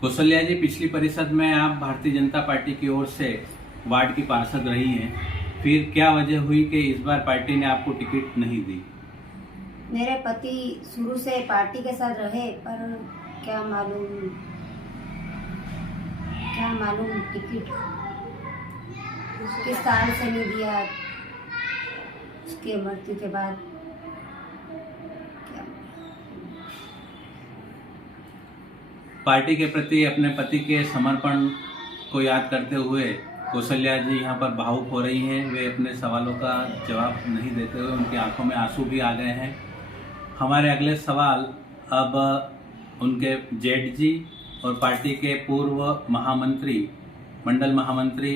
कौशल्या जी, पिछली परिषद में आप भारतीय जनता पार्टी की ओर से वार्ड की पार्षद रही हैं। फिर क्या वजह हुई कि इस बार पार्टी ने आपको टिकट नहीं दी? मेरे पति शुरू से पार्टी के साथ रहे, पर क्या मालूम टिकट किस कारण से नहीं दिया। उसके मृत्यु के बाद क्या पार्टी के प्रति अपने पति के समर्पण को याद करते हुए कौशल्या जी यहाँ पर भावुक हो रही हैं। वे अपने सवालों का जवाब नहीं देते हुए उनकी आंखों में आंसू भी आ गए हैं। हमारे अगले सवाल अब उनके जेठ जी और पार्टी के पूर्व महामंत्री, मंडल महामंत्री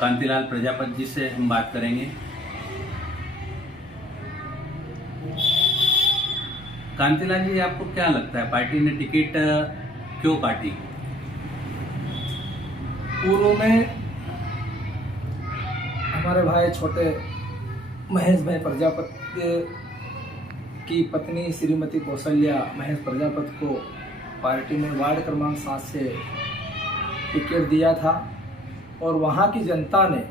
कांतिलाल प्रजापति जी से हम बात करेंगे। कांतिलाल जी, आपको क्या लगता है पार्टी ने टिकट क्यों काटी? पूर्व में हमारे भाई छोटे महेश भाई प्रजापति की पत्नी श्रीमती कौशल्या महेश प्रजापति को पार्टी ने वार्ड क्रमांक 7 से टिकट दिया था और वहाँ की जनता ने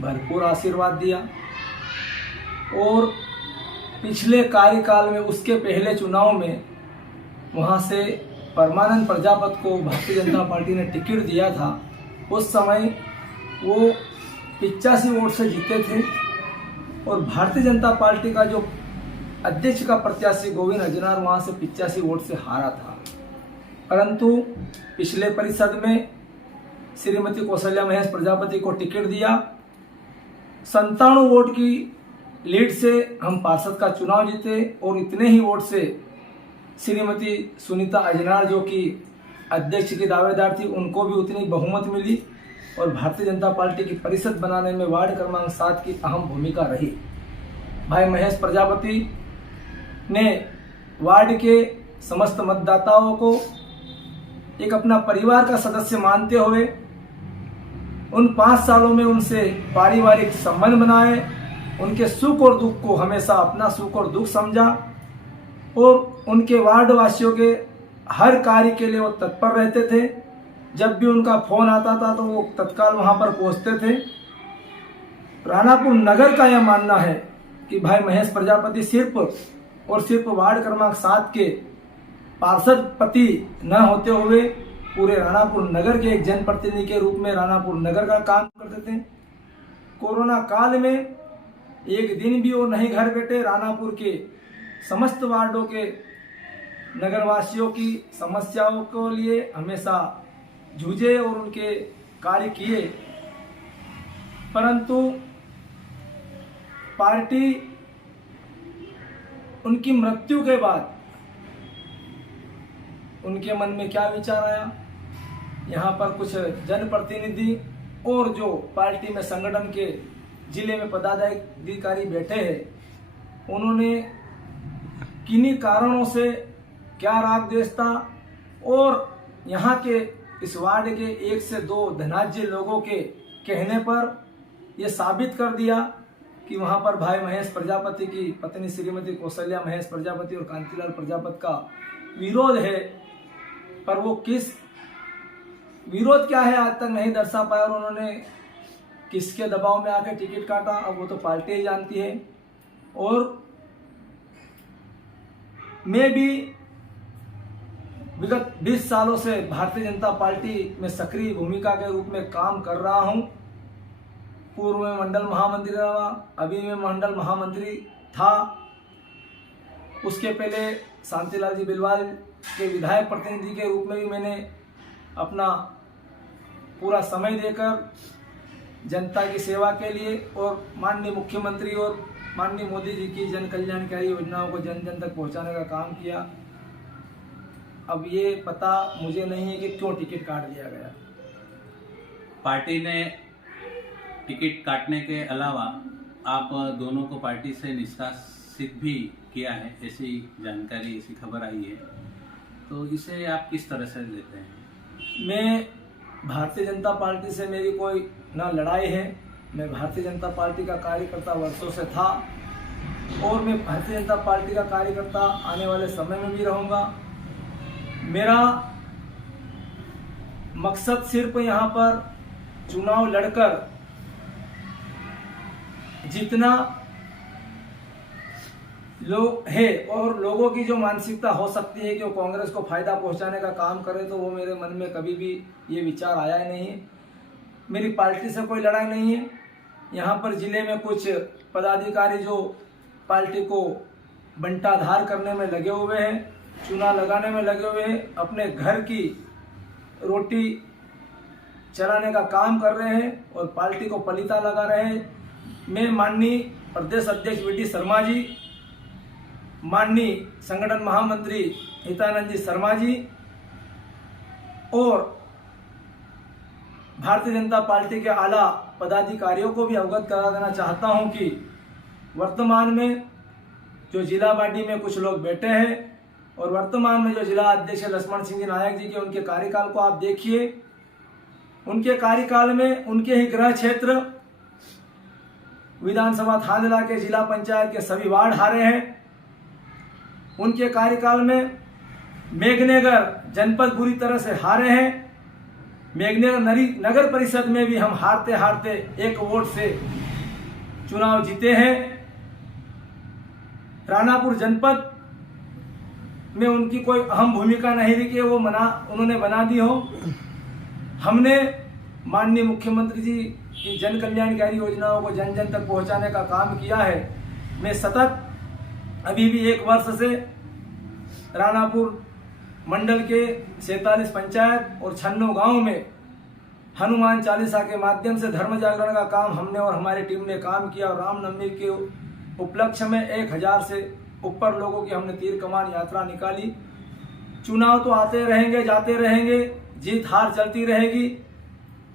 भरपूर आशीर्वाद दिया। और पिछले कार्यकाल में, उसके पहले चुनाव में वहाँ से परमानंद प्रजापति को भारतीय जनता पार्टी ने टिकट दिया था। उस समय वो 85 वोट से जीते थे और भारतीय जनता पार्टी का जो अध्यक्ष का प्रत्याशी गोविंद हजनार वहाँ से 85 वोट से हारा था। परंतु पिछले परिषद में श्रीमती कौशल्या महेश प्रजापति को टिकट दिया। 97 वोट की लीड से हम पार्षद का चुनाव जीते और इतने ही वोट से श्रीमती सुनीता अजनार, जो कि अध्यक्ष की दावेदार थी, उनको भी उतनी बहुमत मिली और भारतीय जनता पार्टी की परिषद बनाने में वार्ड क्रमांक 7 की अहम भूमिका रही। भाई महेश प्रजापति ने वार्ड के समस्त मतदाताओं को एक अपना परिवार का सदस्य मानते हुए उन 5 सालों में उनसे पारिवारिक संबंध बनाए, उनके सुख और दुख को हमेशा अपना सुख और दुख समझा और उनके वार्ड वासियों के हर कार्य के लिए वो तत्पर रहते थे। जब भी उनका फोन आता था तो वो तत्काल वहां पर पहुंचते थे। रानापुर नगर का यह मानना है कि भाई महेश प्रजापति सिर्फ और सिर्फ वार्ड क्रमांक 7 के पार्षद पति न होते हुए पूरे रानापुर नगर के एक जनप्रतिनिधि के रूप में रानापुर नगर का काम करते थे। कोरोना काल में एक दिन भी वो नहीं घर बैठे, रानापुर के समस्त वार्डों के नगरवासियों की समस्याओं के लिए हमेशा जूझे और उनके कार्य किए। परंतु पार्टी उनकी मृत्यु के बाद उनके मन में क्या विचार आया, यहाँ पर कुछ जनप्रतिनिधि और जो पार्टी में संगठन के जिले में पदाधिकारी बैठे हैं, उन्होंने किन्हीं कारणों से क्या राग द्वेष था और यहाँ के इस वार्ड के 1 से 2 धनाढ्य लोगों के कहने पर यह साबित कर दिया कि वहाँ पर भाई महेश प्रजापति की पत्नी श्रीमती कौशल्या महेश प्रजापति और कांतिलाल प्रजापति का विरोध है। पर वो किस विरोध क्या है आज तक नहीं दर्शा पाया और उन्होंने किसके दबाव में आकर टिकट काटा, अब वो तो पार्टी ही जानती है। और मैं भी विगत 20 सालों से भारतीय जनता पार्टी में सक्रिय भूमिका के रूप में काम कर रहा हूं। पूर्व में मंडल महामंत्री रहा, अभी मैं मंडल महामंत्री था। उसके पहले शांतिलाल जी बिलवाल के विधायक प्रतिनिधि के रूप में भी मैंने अपना पूरा समय देकर जनता की सेवा के लिए और माननीय मुख्यमंत्री और माननीय मोदी जी की जन कल्याणकारी योजनाओं को जन जन तक पहुंचाने का काम किया। अब ये पता मुझे नहीं है कि क्यों टिकट काट दिया गया। पार्टी ने टिकट काटने के अलावा आप दोनों को पार्टी से निष्कासित भी किया है, ऐसी जानकारी, ऐसी खबर आई है, तो इसे आप किस तरह से लेते हैं? मैं भारतीय जनता पार्टी से मेरी कोई ना लड़ाई है। मैं भारतीय जनता पार्टी का कार्यकर्ता वर्षों से था और मैं भारतीय जनता पार्टी का कार्यकर्ता आने वाले समय में भी रहूँगा। मेरा मकसद सिर्फ यहाँ पर चुनाव लड़कर जितना लोग है और लोगों की जो मानसिकता हो सकती है कि वो कांग्रेस को फायदा पहुंचाने का काम करे, तो वो मेरे मन में कभी भी ये विचार आया ही नहीं है। मेरी पार्टी से कोई लड़ाई नहीं है। यहाँ पर जिले में कुछ पदाधिकारी जो पार्टी को बंटाधार करने में लगे हुए हैं, चुनाव लगाने में लगे हुए हैं, अपने घर की रोटी चलाने का काम कर रहे हैं और पार्टी को पलीता लगा रहे हैं। मैं माननीय प्रदेश अध्यक्ष वीडी शर्मा जी, माननीय संगठन महामंत्री हितानंद जी शर्मा जी और भारतीय जनता पार्टी के आला पदाधिकारियों को भी अवगत करा देना चाहता हूं कि वर्तमान में जो जिला बाडी में कुछ लोग बैठे हैं और वर्तमान में जो जिला अध्यक्ष लक्ष्मण सिंह जी नायक जी के उनके कार्यकाल को आप देखिए। उनके कार्यकाल में उनके ही गृह क्षेत्र विधानसभा थानेला के जिला पंचायत के सभी वार्ड हारे हैं। उनके कार्यकाल में मेघनगर जनपद बुरी तरह से हारे हैं। मेघनगर नगर परिषद में भी हम हारते हारते एक वोट से चुनाव जीते हैं। रानापुर जनपद में उनकी कोई अहम भूमिका नहीं रही कि वो उन्होंने बना दी हो। हमने माननीय मुख्यमंत्री जी की जन कल्याणकारी योजनाओं को जन जन तक पहुंचाने का काम किया है। मैं सतत अभी भी 1 वर्ष से रानापुर मंडल के 47 पंचायत और 96 गांव में हनुमान चालीसा के माध्यम से धर्म जागरण का काम हमने और हमारी टीम ने काम किया और रामनवमी के उपलक्ष्य में 1000 से ऊपर लोगों की हमने तीर कमान यात्रा निकाली। चुनाव तो आते रहेंगे, जाते रहेंगे, जीत हार चलती रहेगी,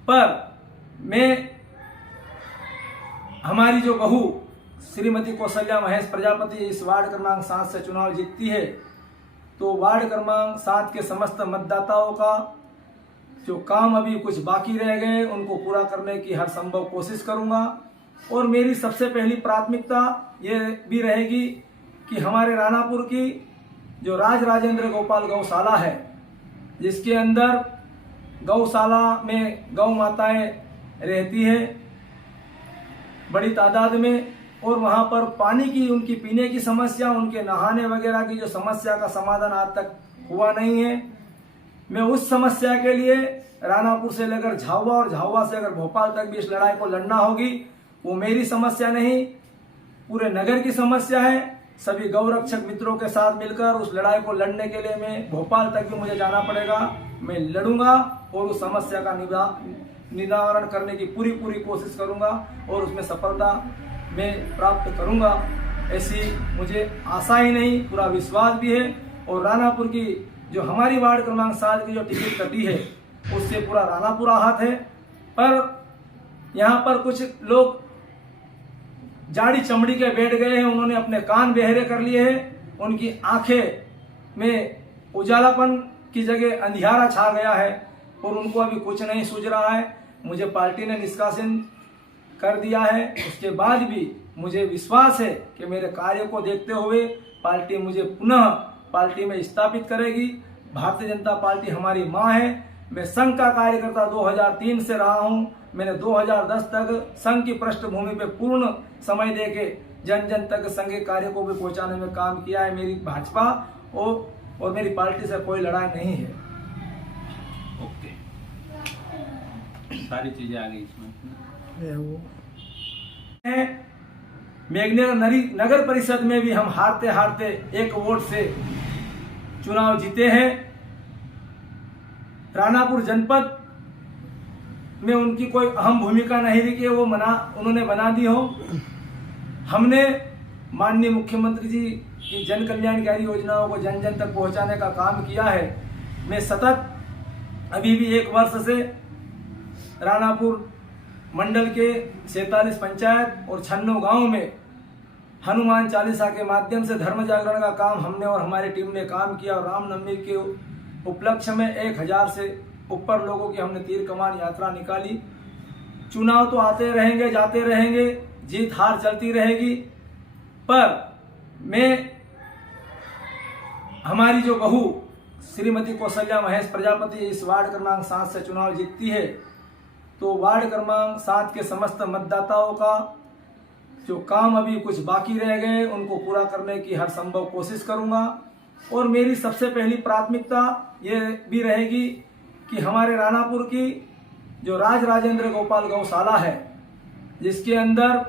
पर मैं हमारी जो बहू श्रीमती कौशल्या महेश प्रजापति इस वार्ड क्रमांक 7 से चुनाव जीतती है तो वार्ड क्रमांक 7 के समस्त मतदाताओं का जो काम अभी कुछ बाकी रह गए उनको पूरा करने की हर संभव कोशिश करूंगा। और मेरी सबसे पहली प्राथमिकता ये भी रहेगी कि हमारे रानापुर की जो राज राजेंद्र गोपाल गौशाला है, जिसके अंदर गौशाला में गौ माताएं रहती है बड़ी तादाद में, और वहां पर पानी की उनकी पीने की समस्या, उनके नहाने वगैरह की जो समस्या का समाधान आज तक हुआ नहीं है। मैं उस समस्या के लिए रानापुर से लेकर झावा और झावा से अगर भोपाल तक भी इस लड़ाई को लड़ना होगी, वो मेरी समस्या नहीं, पूरे नगर की समस्या है। सभी गौरक्षक मित्रों के साथ मिलकर उस लड़ाई को लड़ने के लिए मैं भोपाल तक भी मुझे जाना पड़ेगा, मैं लड़ूंगा और उस समस्या का निवारण करने की पूरी कोशिश करूंगा और उसमें सफलता मैं प्राप्त करूंगा, ऐसी मुझे आशा ही नहीं पूरा विश्वास भी है। और रानापुर की जो हमारी वार्ड क्रमांक 7 की जो टिकट कटी है उससे पूरा रानापुर आहत है। पर यहाँ पर कुछ लोग जाड़ी चमड़ी के बैठ गए हैं, उन्होंने अपने कान बहरे कर लिए हैं, उनकी आंखें में उजालापन की जगह अंधियारा छा गया है और उनको अभी कुछ नहीं सूझ रहा है। मुझे पार्टी ने निष्कासन कर दिया है, उसके बाद भी मुझे विश्वास है कि मेरे कार्य को देखते हुए पार्टी मुझे पुनः पार्टी में स्थापित करेगी। भारतीय जनता पार्टी हमारी मां है। मैं संघ का कार्यकर्ता 2003 से रहा हूं। मैंने 2010 तक संघ की पृष्ठभूमि पे पूर्ण समय देके जन जन तक संघ के कार्य को भी पहुंचाने में काम किया है। मेरी भाजपा और मेरी पार्टी से कोई लड़ाई नहीं है। ओके, सारी चीजें आ गई इसमें। मेघनगर नगर परिषद में भी हम हारते हारते एक वोट से चुनाव जीते हैं। रानापुर जनपद में उनकी कोई अहम भूमिका नहीं रही कि वो उन्होंने बना दी हो। हमने माननीय मुख्यमंत्री जी की जन कल्याणकारी योजनाओं को जन जन तक पहुंचाने का काम किया है। मैं सतत अभी भी 1 वर्ष से रानापुर मंडल के 47 पंचायत और 96 गांव में हनुमान चालीसा के माध्यम से धर्म जागरण का काम हमने और हमारी टीम ने काम किया और रामनवमी के उपलक्ष्य में 1000 से ऊपर लोगों की हमने तीर कमान यात्रा निकाली। चुनाव तो आते रहेंगे, जाते रहेंगे, जीत हार चलती रहेगी, पर मैं हमारी जो बहू श्रीमती कौशल्या महेश प्रजापति इस वार्ड क्रमांक 7 से चुनाव जीतती है तो वार्ड क्रमांक 7 के समस्त मतदाताओं का जो काम अभी कुछ बाकी रह गए उनको पूरा करने की हर संभव कोशिश करूंगा। और मेरी सबसे पहली प्राथमिकता ये भी रहेगी कि हमारे रानापुर की जो राज राजेंद्र गोपाल गौशाला है, जिसके अंदर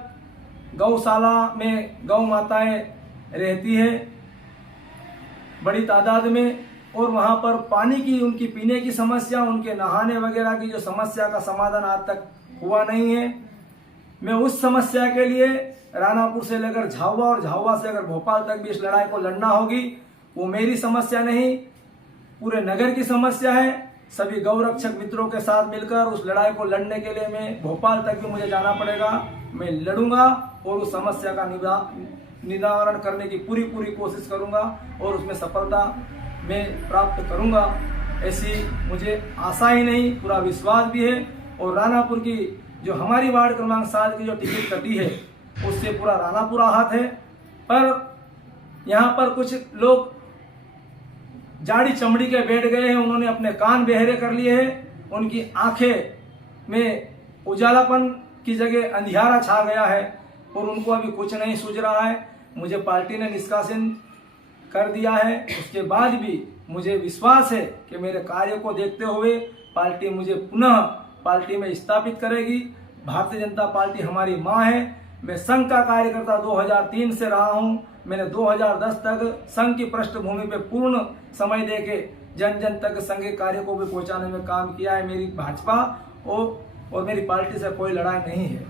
गौशाला में गौ माताएं रहती है बड़ी तादाद में, और वहाँ पर पानी की उनकी पीने की समस्या, उनके नहाने वगैरह की जो समस्या का समाधान आज तक हुआ नहीं है। मैं उस समस्या के लिए रानापुर से लेकर झावा और झावा से अगर भोपाल तक भी इस लड़ाई को लड़ना होगी, वो मेरी समस्या नहीं पूरे नगर की समस्या है। सभी गौरक्षक मित्रों के साथ मिलकर उस लड़ाई को लड़ने के लिए मैं भोपाल तक भी मुझे जाना पड़ेगा, मैं लड़ूंगा और उस समस्या का निवारण करने की पूरी कोशिश करूंगा और उसमें सफलता मैं प्राप्त करूंगा, ऐसी मुझे आशा ही नहीं पूरा विश्वास भी है। और रानापुर की जो हमारी वार्ड क्रमांक 7 की जो टिकट कटी है उससे पूरा रानापुर आहत है। पर यहाँ पर कुछ लोग जाड़ी चमड़ी के बैठ गए हैं, उन्होंने अपने कान बहरे कर लिए हैं, उनकी आंखें में उजालापन की जगह अंधियारा छा गया है और उनको अभी कुछ नहीं सूझ रहा है। मुझे पार्टी ने निष्कासन कर दिया है, उसके बाद भी मुझे विश्वास है कि मेरे कार्य को देखते हुए पार्टी मुझे पुनः पार्टी में स्थापित करेगी। भारतीय जनता पार्टी हमारी माँ है। मैं संघ का कार्यकर्ता 2003 से रहा हूँ। मैंने 2010 तक संघ की पृष्ठभूमि पे पूर्ण समय देके जन जन तक संघ के कार्य को भी पहुंचाने में काम किया है। मेरी भाजपा और मेरी पार्टी से कोई लड़ाई नहीं है।